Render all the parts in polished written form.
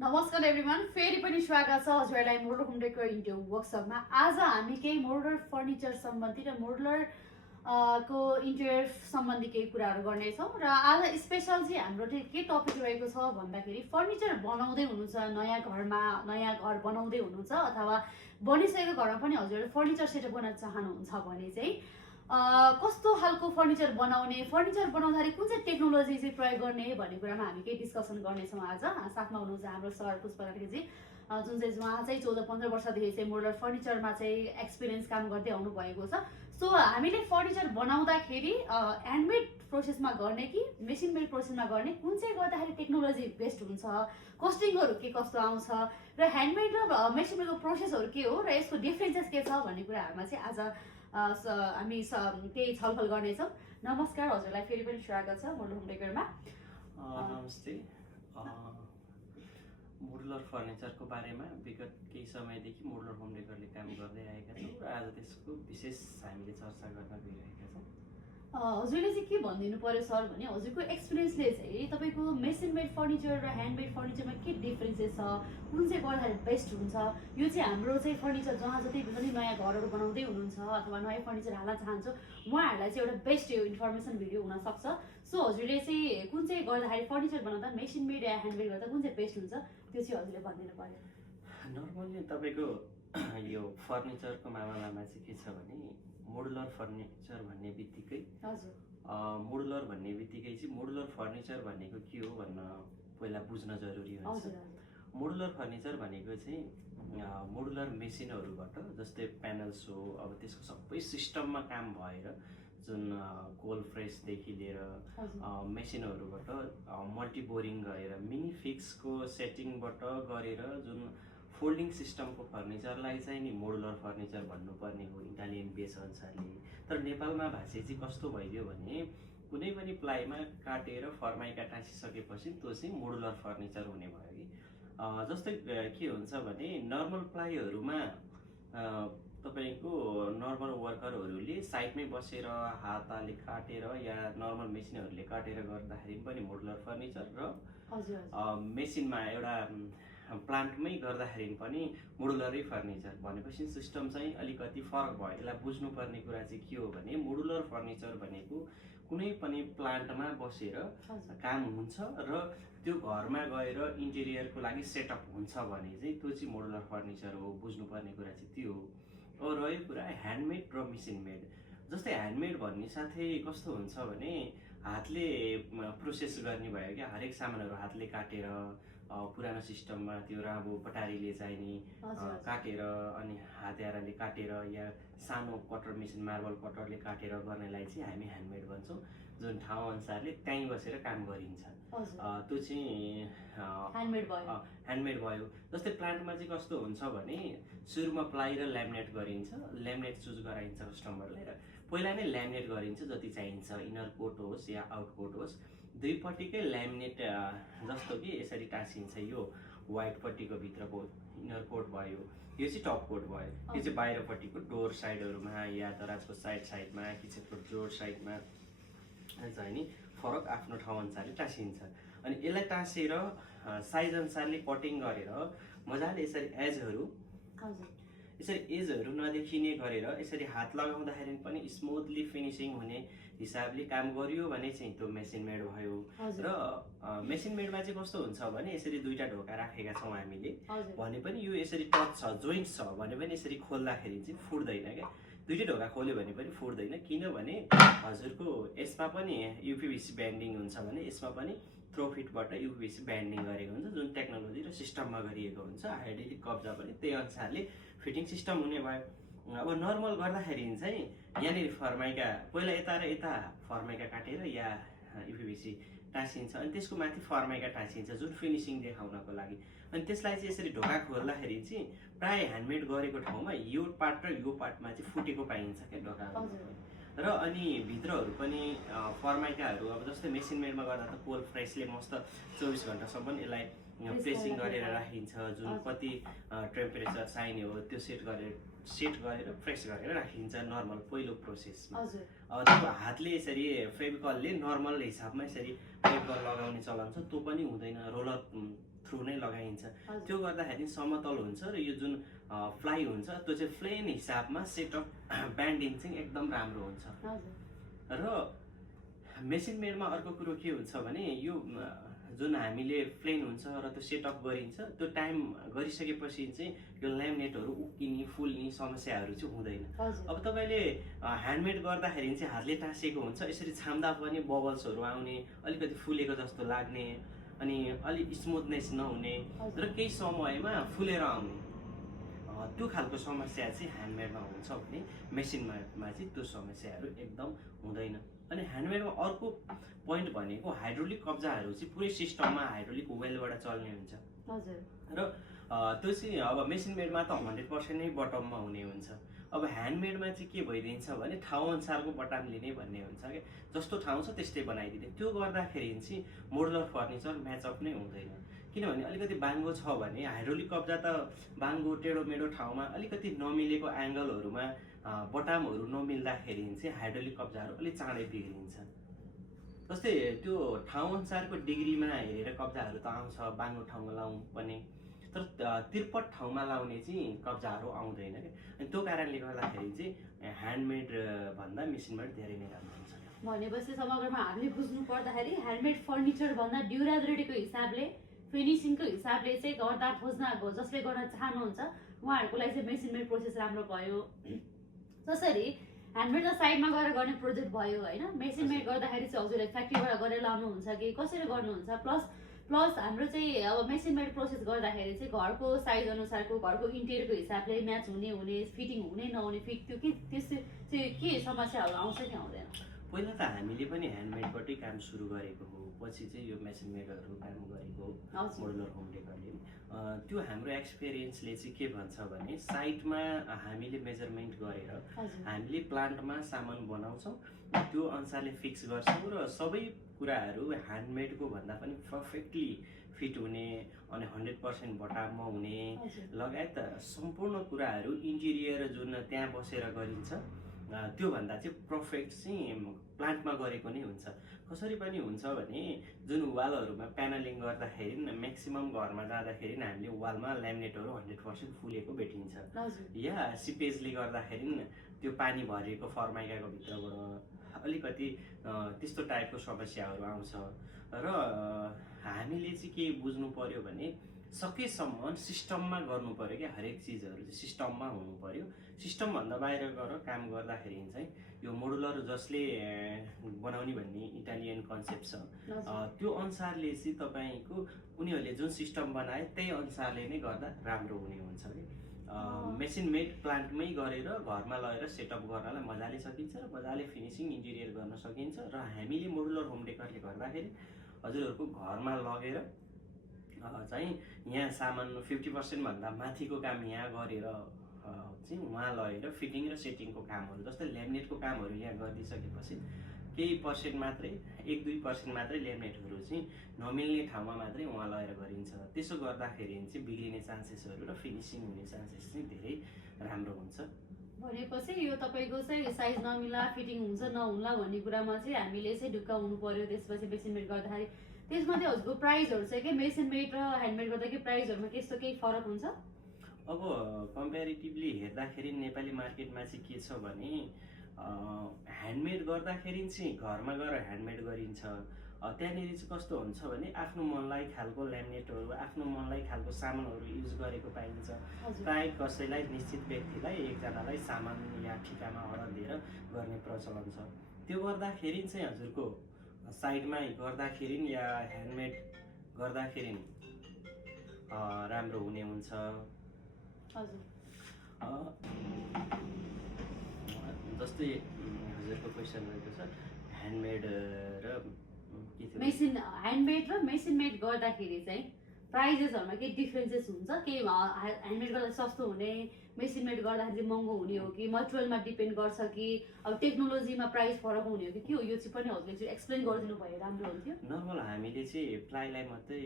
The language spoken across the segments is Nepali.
नमस्कार एभ्रिवान, फेरि पनि स्वागत छ हजुरहरूलाई मोडलर होम डेकोर युट्युब वर्कसपमा। आज हामी केही मोडलर फर्निचर सम्बन्धी र मोडलर को इन्टेरियर सम्बन्धी केही कुराहरू गर्नेछौँ। र आज स्पेसल चाहिँ हाम्रो के टपिक रहेको छ भन्दाखेरि फर्निचर बनाउँदै हुनुहुन्छ, नयाँ घरमा नयाँ घर बनाउँदै हुनुहुन्छ अथवा बनिसकेको घरमा पनि हजुरहरूले फर्निचर सेटअप गर्न चाहनुहुन्छ भने चाहिँ कस्तो खालको फर्निचर बनाउँदाखेरि कुन चाहिँ टेक्नोलोजी चाहिँ प्रयोग गर्ने भन्ने कुरामा हामी केही डिस्कसन गर्नेछौँ। आज साथमा हुनुहुन्छ हाम्रो सर पुष्पा कार्कीजी, जुन चाहिँ उहाँ चाहिँ 14-15 वर्षदेखि चाहिँ मोडलर फर्निचरमा चाहिँ एक्सपिरियन्स काम गर्दै आउनु भएको छ। सो हामीले फर्निचर बनाउँदाखेरि ह्यान्डमेड प्रोसेसमा गर्ने कि मेसिन मेड प्रोसेसमा गर्ने, कुन चाहिँ गर्दाखेरि टेक्नोलोजी बेस्ट हुन्छ, कस्टिङहरू के कस्तो आउँछ र ह्यान्डमेड र मेसिन मेडको प्रोसेसहरू के हो र यसको डिफ्रेन्सेस के छ भन्ने कुराहरूमा चाहिँ आज हामी केही छलफल गर्नेछौँ। नमस्कार, हजुरलाई फेरि पनि स्वागत छ मोडलर होम डेकोरमा। नमस्ते। मोडुलर फर्निचरको बारेमा विगत केही समयदेखि मोडुलर होम डेकोरले काम गर्दै आएका छौँ र आज त्यसको विशेष हामीले चर्चा गर्न गइरहेका छौँ। हजुरले चाहिँ के भनिदिनु पर्यो सर भने, हजुरको एक्सपिरियन्सले चाहिँ तपाईँको मेसिन मेड फर्निचर र ह्यान्डमेड फर्निचरमा के डिफ्रेन्सेस छ, कुन चाहिँ गर्दाखेरि बेस्ट हुन्छ, यो चाहिँ हाम्रो चाहिँ फर्निचर जहाँ जति पनि नयाँ घरहरू बनाउँदै हुनुहुन्छ अथवा नयाँ फर्निचर हाल्न चाहन्छ उहाँहरूलाई चाहिँ एउटा बेस्ट यो इन्फर्मेसन भिडियो हुनसक्छ। सो हजुरले चाहिँ कुन चाहिँ गर्दाखेरि फर्निचर बनाउँदा मेसिन मेड या ह्यान्डमेड गर्दा कुन चाहिँ बेस्ट हुन्छ त्यो चाहिँ हजुरले भनिदिनु पर्यो। नर्मल्ली तपाईँको यो फर्निचरको मामलामा चाहिँ के छ भने मोडुलर फर्निचर भन्ने बित्तिकै मोडुलर भन्ने बित्तिकै चाहिँ मोडुलर फर्निचर भनेको के हो भन्न पहिला बुझ्न जरुरी हुन्छ। मोडुलर फर्निचर भनेको चाहिँ मोडुलर मेसिनहरूबाट, जस्तै प्यानल्स हो, अब त्यसको सबै सिस्टममा काम भएर जुन कोल फ्रेसदेखि लिएर मेसिनहरूबाट मल्टिबोरिङ गरेर मिनी फिक्सको सेटिङबाट गरेर जुन फोल्डिङ सिस्टमको फर्निचरलाई चाहिँ नि मोडुलर फर्निचर भन्नुपर्ने हो इटालियन बेस अनुसारले। तर नेपालमा भाषा चाहिँ कस्तो भइदियो भने कुनै पनि प्लाईमा काटेर फर्माइका टाँसिसकेपछि त्यो चाहिँ मोडुलर फर्निचर हुने भयो कि। जस्तै के हुन्छ भने नर्मल प्लाईहरूमा तपाईँको नर्मल वर्करहरूले साइडमै बसेर हातले काटेर या नर्मल मेसिनहरूले काटेर गर्दाखेरि पनि मोडुलर फर्निचर र मेसिनमा एउटा प्लान्टमै गर्दाखेरि पनि मोडुलरै फर्निचर भनेपछि सिस्टम चाहिँ अलिकति फरक भयो। यसलाई बुझ्नुपर्ने कुरा चाहिँ के हो भने मोडुलर फर्निचर भनेको कुनै पनि प्लान्टमा बसेर काम हुन्छ र त्यो घरमा गएर इन्टेरियरको लागि सेटअप हुन्छ भने चाहिँ त्यो चाहिँ मोडुलर फर्निचर हो। बुझ्नुपर्ने कुरा चाहिँ त्यो हो। रह्यो कुरा ह्यान्डमेड र मेसिन मेड। जस्तै ह्यान्डमेड भन्ने साथै कस्तो हुन्छ भने हातले प्रोसेस गर्ने भयो क्या। हरेक सामानहरू हातले काटेर पुरानो सिस्टममा त्यो राबो पटारीले चाहिने काटेर अनि हातेराले काटेर या सानो कटर मेसिन मार्बल कटरले काटेर गर्नेलाई चाहिँ हामी ह्यान्डमेड भन्छौँ। जुन ठाउँ अनुसारले त्यहीँ बसेर काम गरिन्छ त्यो चाहिँ ह्यान्डमेड भयो। जस्तै प्लान्टमा चाहिँ कस्तो हुन्छ भने सुरुमा प्लाई र ल्यामिनेट गरिन्छ, ल्यामिनेट चुज गराइन्छ कस्टमरलाई र पहिला नै ल्यामिनेट गरिन्छ जति चाहिन्छ, इनर कोट होस् या आउट कोट होस्। दुईपट्टिकै ल्यामिनेट जस्तो कि यसरी टाँसिन्छ। यो वाइटपट्टिको भित्रको इनर कोट भयो, यो चाहिँ टप कोट भयो। यो चाहिँ बाहिरपट्टिको डोर साइडहरूमा या दराजको साइडमा किचनको डोर साइडमा चाहिँ नि फरक आफ्नो ठाउँ अनुसारले टाँसिन्छ। अनि यसलाई टाँसेर साइज अनुसारले कटिङ गरेर मजाले यसरी एजहरू नदेखिने गरेर यसरी हात लगाउँदाखेरि पनि स्मुथली फिनिसिङ हुने हिसाबले काम गरियो भने चाहिँ त्यो मेसिन मेड भयो। र मेसिन मेडमा चाहिँ कस्तो हुन्छ भने यसरी दुईटा ढोका राखेका छौँ हामीले भने पनि यो यसरी टच छ, जोइन्ट छ भने पनि यसरी खोल्दाखेरि चाहिँ फुट्दैन क्या। दुईटै ढोका खोल्यो भने पनि फुट्दैन, किनभने हजुरको यसमा पनि युपिभिसी ब्यान्डिङ हुन्छ भने यसमा पनि थ्रोफिटबाट युपिभिसी ब्यान्डिङ गरेको हुन्छ, जुन टेक्नोलोजी र सिस्टममा गरिएको हुन्छ। हाइड्रोलिक कब्जा पनि त्यही अनुसारले फिटिङ सिस्टम हुने भयो। अब नर्मल गर्दाखेरि चाहिँ यहाँनिर फर्माइका पहिला यता र यता फर्माइका काटेर या युपिभिसी टाँसिन्छ अनि त्यसको माथि फर्माइका टाँसिन्छ जुन फिनिसिङ देखाउनको लागि। अनि त्यसलाई चाहिँ यसरी ढोका खोल्दाखेरि चाहिँ प्राय ह्यान्डमेड गरेको ठाउँमा यो पार्ट र यो पार्टमा चाहिँ फुटेको पाइन्छ क्या ढोका। र अनि भित्रहरू पनि फर्माइकाहरू अब जस्तै मेसिन मेडमा गर्दा त कोल फ्रेसले मस्त 24 घन्टासम्म यसलाई प्रेसिङ गरेर राखिन्छ। जुन कति टेम्परेचर चाहिने हो त्यो सेट गरेर प्रेस गरेर राखिन्छ नर्मल पहिलो प्रोसेसमा। त्यो हातले यसरी फेभिकलले नर्मल हिसाबमा यसरी फेभिकल लगाउने चलन छ, त्यो पनि हुँदैन। रोलर थ्रु नै लगाइन्छ। हजुर। त्यो गर्दाखेरि समतल हुन्छ र यो जुन फ्लाइ हुन्छ त्यो चाहिँ प्लेन हिसाबमा सेट अफ ब्यान्डिङ चाहिँ एकदम राम्रो हुन्छ। हजुर। र मेसिन मेडमा अर्को कुरो के हुन्छ भने यो जुन हामीले प्लेन हुन्छ र त्यो सेटअप गरिन्छ त्यो टाइम गरिसकेपछि चाहिँ यो ल्यामिनेटहरू उक्किने फुल्ने समस्याहरू चाहिँ हुँदैन। हजुर। अब तपाईँले ह्यान्डमेड गर्दाखेरि चाहिँ हातले टाँसेको हुन्छ, यसरी छाम्दा पनि बबल्सहरू आउने, अलिकति फुलेको जस्तो लाग्ने, अनि अलिक स्मुथनेस नहुने र केही समयमा फुलेर आउने त्यो खालको समस्या चाहिँ ह्यान्डमेडमा हुन्छ भने मेसिनमा चाहिँ त्यो समस्याहरू एकदम हुँदैन। अनि ह्यान्डमेडमा अर्को पोइन्ट भनेको हाइड्रोलिक कब्जाहरू चाहिँ पुरै सिस्टममा हाइड्रोलिक वेलबाट चल्ने हुन्छ। हजुर। र त्यो चाहिँ अब मेसिन मेडमा त 100% नै बटममा हुने हुन्छ। अब ह्यान्डमेडमा चाहिँ के भइदिन्छ भने ठाउँ अनुसारको बटाम लिने भन्ने हुन्छ क्या, जस्तो ठाउँ छ त्यस्तै बनाइदिने। त्यो गर्दाखेरि चाहिँ मोडुलर फर्निचर म्याचअप नै हुँदैन। किनभने अलिकति बाङ्गो छ भने हाइड्रोलिक कब्जा त बाङ्गो टेढो मेढो ठाउँमा अलिकति नमिलेको एङ्गलहरूमा बटामहरू नमिल्दाखेरि चाहिँ हाइड्रोलिक कब्जाहरू अलिक चाँडै बिग्रिन्छ। जस्तै त्यो ठाउँ अनुसारको डिग्रीमा हेरेर कब्जाहरू त आउँछ, बाङ्गो ठाउँमा लाउनु पर्ने, तर तिर्पट ठाउँमा लाउने चाहिँ कब्जाहरू आउँदैन क्या। अनि त्यो कारणले गर्दाखेरि चाहिँ ह्यान्डमेड भन्दा मेसिनमेड धेरै नै राम्रो हुन्छ। भनेपछि समग्रमा हामीले बुझ्नु पर्दाखेरि ह्यान्डमेड फर्निचर भन्दा ड्युरेबिलिटीको हिसाबले, फिनिसिङको हिसाबले चाहिँ गर्दा खोज्न जसले गर्न चाहनुहुन्छ उहाँहरूको लागि चाहिँ मेसिनमेड प्रोसेस राम्रो भयो। जसरी ह्यान्डमेड त साइडमा गएर गर्ने प्रोजेक्ट भयो होइन, मेसिनमेड गर्दाखेरि चाहिँ हजुरले फ्याक्ट्रीबाट गरेर लानुहुन्छ कि कसरी गर्नुहुन्छ, प्लस हाम्रो चाहिँ अब मेसिनमेड प्रोसेस गर्दाखेरि चाहिँ घरको साइज अनुसारको, घरको इन्टेरियरको हिसाबले म्याच हुने फिटिङ हुने नहुने त्यो के त्यस्तो चाहिँ के समस्याहरू आउँछ कि आउँदैन? पहिला त हामीले पनि ह्यान्डमेडबाटै काम सुरु गरेको हो, पछि चाहिँ यो मेसिनमेडहरू काम गरेको मोडुलर होम डेकोरले। त्यो हाम्रो एक्सपिरियन्सले चाहिँ के भन्छ भने साइटमा हामीले मेजरमेन्ट गरेर हामीले प्लान्टमा सामान बनाउँछौँ, त्यो अनुसारले फिक्स गर्छौँ र सबै कुराहरू ह्यान्डमेडको भन्दा पनि पर्फेक्टली फिट हुने अनि 100% बटाममा हुने लगायत सम्पूर्ण कुराहरू इन्टिरियर जुन त्यहाँ बसेर गरिन्छ त्योभन्दा चाहिँ पर्फेक्ट चाहिँ प्लान्टमा गरेको नै हुन्छ। कसरी पनि हुन्छ भने जुन वालहरूमा प्यानलिङ गर्दाखेरि म्याक्सिमम घरमा जाँदाखेरि हामीले वालमा ल्यामिनेटहरू 100% फुलेको भेटिन्छ, या सिपेजले गर्दाखेरि त्यो पानी भरिएको फर्माइकाको भित्रबाट अलिकति त्यस्तो टाइपको समस्याहरू आउँछ। र हामीले चाहिँ के बुझ्नु पर्यो भने सकेसम्म सिस्टममा गर्नु पर्यो क्या, हरेक चिजहरू चाहिँ सिस्टममा हुनु पर्यो। सिस्टमभन्दा बाहिर गएर काम गर्दाखेरि चाहिँ यो मोडुलर जसले बनाउने भन्ने इटालियन कन्सेप्ट छ त्यो अनुसारले चाहिँ तपाईँको उनीहरूले जुन सिस्टम बनाए त्यही अनुसारले नै गर्दा राम्रो हुने हुन्छ कि। मेसिन मेड प्लान्टमै गरेर घरमा लगेर सेटअप गर्नलाई मजाले सकिन्छ र मजाले फिनिसिङ इन्टिरियर गर्न सकिन्छ। र हामीले मोडुलर होम डेकोरले गर्दाखेरि हजुरहरूको घरमा लगेर चाहिँ यहाँ सामान 50% भन्दा माथिको काम यहाँ गरेर चाहिँ उहाँ लगेर फिटिङ र सेटिङको कामहरू जस्तै ल्यामिनेटको कामहरू यहाँ गरिदिइसकेपछि केही पर्सेन्ट मात्रै 1-2% मात्रै ल्यामिनेटहरू चाहिँ नमिल्ने ठाउँमा मात्रै उहाँ लगेर गरिन्छ। त्यसो गर्दाखेरि चाहिँ बिग्रिने चान्सेसहरू र फिनिसिङ हुने चान्सेस चाहिँ धेरै राम्रो हुन्छ। भनेपछि यो तपाईँको चाहिँ साइज नमिला फिटिङ हुन्छ नहुला भन्ने कुरामा चाहिँ हामीले चाहिँ ढुक्क हुनु पर्यो। त्यसपछि मेसिनमेड गर्दाखेरि त्यसमा चाहिँ हजुरको प्राइसहरू चाहिँ के मेसिनमेड र ह्यान्डमेड गर्दा के प्राइसहरूमा त्यस्तो केही फरक हुन्छ? अब कम्पेरिटिभली हेर्दाखेरि नेपाली मार्केटमा चाहिँ के छ भने ह्यान्डमेड गर्दाखेरि चाहिँ घरमा गएर ह्यान्डमेड गरिन्छ। त्यहाँनिर चाहिँ कस्तो हुन्छ भने आफ्नो मनलाई खालको ल्यामिनेटहरू, आफ्नो मनलाई खालको सामानहरू युज गरेको पाइन्छ। प्राय कसैलाई निश्चित व्यक्तिलाई एकजनालाई सामान या ठिकामा अर्डर दिएर गर्ने प्रचलन छ। त्यो गर्दाखेरि चाहिँ हजुरको साइडमा गर्दाखेरि या ह्यान्डमेड गर्दाखेरि राम्रो हुने हुन्छ। जस्तै हजुरको क्वेसन रहेको छ ह्यान्डमेड र ह्यान्डमेड र मेसिनमेड गर्दाखेरि चाहिँ प्राइजेसहरूमा केही डिफ्रेन्सेस हुन्छ? केही ह्यान्डमेड गर्दा सस्तो हुने, मेसिन मेड गर्दाखेरि चाहिँ महँगो हुने हो कि मटेरियलमा डिपेन्ड गर्छ कि अब टेक्नोलोजीमा प्राइस फरक हुने हो कि के हो, यो चाहिँ पनि हजुरले चाहिँ एक्सप्लेन गरिदिनु भए राम्रो हुन्थ्यो। नर्मल हामीले चाहिँ प्लाईलाई मात्रै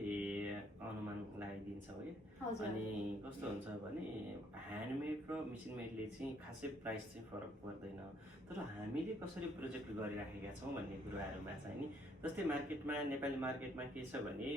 अनुमान लगाइदिन्छौँ है। अनि कस्तो हुन्छ भने ह्यान्डमेड र मेसिन मेडले चाहिँ खासै प्राइस चाहिँ फरक पर्दैन। तर हामीले कसरी प्रोजेक्ट गरिराखेका छौँ भन्ने कुराहरूमा चाहिँ नि, जस्तै मार्केटमा नेपाली मार्केटमा के छ भने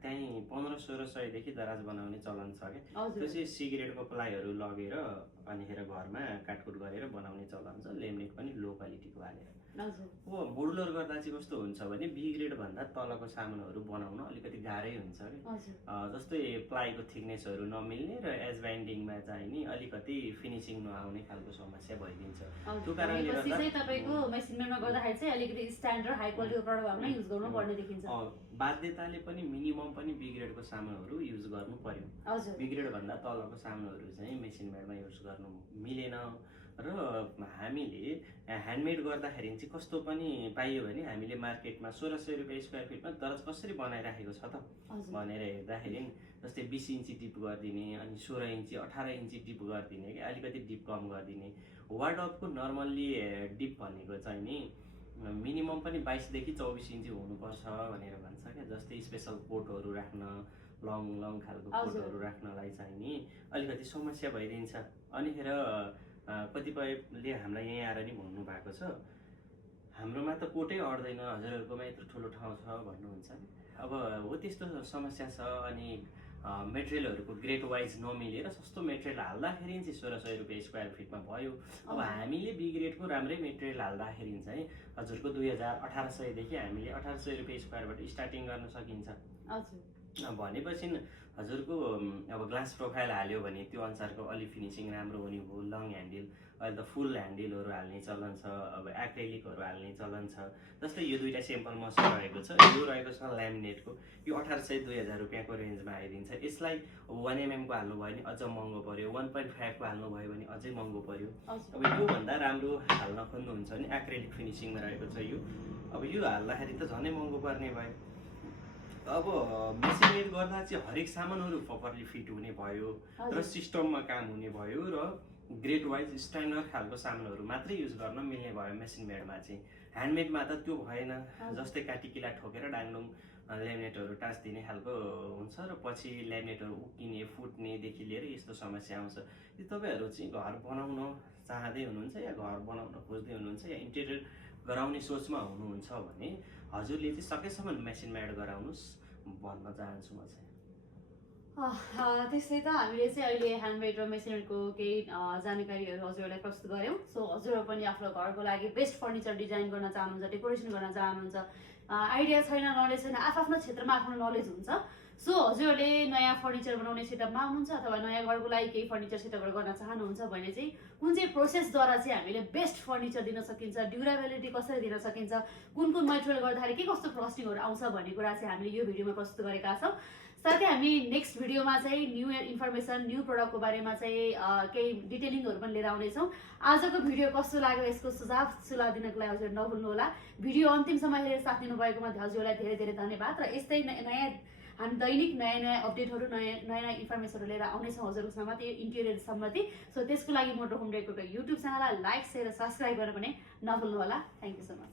त्यहीँ 1500-1600 दराज बनाउने चलन छ क्या। त्यो चाहिँ सी ग्रेडको प्लाईहरू लगेर अनिखेर घरमा काटकुट गरेर बनाउने चलन छ, लेमिनेट पनि लो क्वालिटीको हालेर। अब मोडुलर गर्दा चाहिँ कस्तो हुन्छ भने बी ग्रेड भन्दा तलको सामानहरू बनाउन अलिकति गाह्रै हुन्छ क्या। जस्तै प्लाईको थिकनेसहरू नमिल्ने र एज बाइन्डिङमा चाहिँ नि अलिकति फिनिसिङ नआउने खालको समस्या भइदिन्छ। त्यो कारणले गर्दा तपाईको मेसिन मेडमा गर्दाखेरि चाहिँ अलिकति स्ट्यान्डर्ड हाई क्वालिटीको प्रडक्टहरू नै युज गर्नु पर्ने देखिन्छ। बाध्यताले पनि मिनिमम पनि बी ग्रेडको सामानहरू युज गर्नु पर्यो। बी ग्रेड भन्दा तलको सामानहरू चाहिँ मेसिन मेडमा युज गर्नु मिलेन। र हामीले ह्यान्डमेड गर्दाखेरि चाहिँ कस्तो पनि पाइयो भने हामीले मार्केटमा 1600 रुपियाँ स्क्वायर फिटमा दराज कसरी बनाइराखेको छ त भनेर हेर्दाखेरि जस्तै 20 इन्ची डिप गरिदिने, अनि 16 इन्ची 18 इन्ची डिप गरिदिने कि अलिकति डिप कम गरिदिने। वार्डरोबको नर्मल्ली डिप भनेको चाहिँ नि मिनिमम पनि 22 देखि 24 इन्ची हुनुपर्छ भनेर भन्छ क्या। जस्तै स्पेसल कोटहरू राख्न, लङ खालको कोटहरू राख्नलाई चाहिँ नि अलिकति समस्या भइदिन्छ। अनिखेर कतिपयले हामीलाई यहीँ आएर नि भन्नु भएको छ, हाम्रोमा त कोटै अड्दैन, हजुरहरूकोमा यत्रो ठुलो ठाउँ छ भन्नुहुन्छ। अब हो त्यस्तो समस्या छ। अनि मेटेरियलहरूको ग्रेड वाइज नमिलेर सस्तो मेटेरियल हाल्दाखेरि चाहिँ 1600 रुपियाँ स्क्वायर फिटमा भयो। अब हामीले बी ग्रेडको राम्रै मेटेरियल हाल्दाखेरि चाहिँ हजुरको 2800 देखि हामीले 1800 रुपियाँ स्क्वायरबाट स्टार्टिङ गर्न सकिन्छ। भनेपछि हजुरको अब ग्लास प्रोफाइल हाल्यो भने त्यो अनुसारको अलि फिनिसिङ राम्रो हुने भयो। लङ ह्यान्डल, अहिले त फुल ह्यान्डलहरू हाल्ने चलन छ, अब एक्रेलिकहरू हाल्ने चलन छ। जस्तै यो दुईवटा सेम्पल मसँग रहेको छ, यो रहेको छ ल्यामिनेटको, यो 1800-2000 रुपियाँको रेन्जमा आइदिन्छ। यसलाई 1 mm को हाल्नुभयो भने अझ महँगो पर्यो, 1.5 को हाल्नुभयो भने अझै महँगो पर्यो। अब योभन्दा राम्रो हाल्न खोज्नुहुन्छ भने एक्रेलिक फिनिसिङमा रहेको छ यो। अब यो हाल्दाखेरि त झनै महँगो पर्ने भयो। अब मेसिन मेड गर्दा चाहिँ हरेक सामानहरू प्रपरली फिट हुने भयो र सिस्टममा काम हुने भयो र ग्रेड वाइज स्ट्यान्डर्ड खालको सामानहरू मात्रै युज गर्न मिल्ने भयो मेसिन मेडमा चाहिँ। ह्यान्डमेडमा त त्यो भएन। जस्तै काटीकिला ठोकेर डाङडुङ ल्यामिनेटहरू टाँसिदिने खालको हुन्छ र पछि ल्यामिनेटहरू उक्किने फुट्नेदेखि लिएर यस्तो समस्या आउँछ। यो तपाईँहरू चाहिँ घर बनाउन चाहँदै हुनुहुन्छ या घर बनाउन खोज्दै हुनुहुन्छ या इन्टेरियर गराउने सोचमा हुनुहुन्छ भने हजुरले चाहिँ सकेसम्म मेसिन मेड गराउनुहोस् भन्न चाहन्छु म चाहिँ। त्यस्तै त हामीले चाहिँ अहिले ह्यान्डमेड र मेसिनमेडको केही जानकारीहरू हजुरहरूलाई प्रस्तुत गऱ्यौँ। सो हजुरहरू पनि आफ्नो घरको लागि बेस्ट फर्निचर डिजाइन गर्न चाहनुहुन्छ, डेकोरेसन गर्न चाहनुहुन्छ, आइडिया छैन, नलेज छैन, आफ्नो क्षेत्रमा आफ्नो नलेज हुन्छ। सो हजुरहरूले नयाँ फर्निचर बनाउने सेटअपमा हुनुहुन्छ अथवा नयाँ घरको लागि केही फर्निचर सेटअपहरू गर्न चाहनुहुन्छ भने चाहिँ कुन चाहिँ प्रोसेसद्वारा चाहिँ हामीले बेस्ट फर्निचर दिन सकिन्छ, ड्युरेबिलिटी कसरी दिन सकिन्छ, कुन मेटेरियल गर्दाखेरि के कस्तो कस्टिङहरू आउँछ भन्ने कुरा चाहिँ हामीले यो भिडियोमा प्रस्तुत गरेका छौँ। साथै हामी नेक्स्ट भिडियोमा चाहिँ न्यू इन्फर्मेसन, न्यू प्रडक्टको बारेमा चाहिँ केही डिटेलिङहरू पनि लिएर आउनेछौँ। आजको भिडियो कस्तो लाग्यो यसको सुझाव दिनको लागि हजुर नभुल्नुहोला। भिडियो अन्तिमसम्म हेरेर साथ दिनुभएकोमा हजुरलाई धेरै धेरै धन्यवाद। र यस्तै नयाँ हामी दैनिक नयाँ अपडेटहरू, नयाँ इन्फर्मेसनहरू लिएर आउनेछौँ हजुरको सम्बन्धी इन्टेरियर सम्बन्धी। सो त्यसको लागि मोडलर होम डेकोरको युट्युब च्यानललाई लाइक, सेयर र सब्सक्राइब गर्न पनि नभुल्नुहोला। Thank you so much.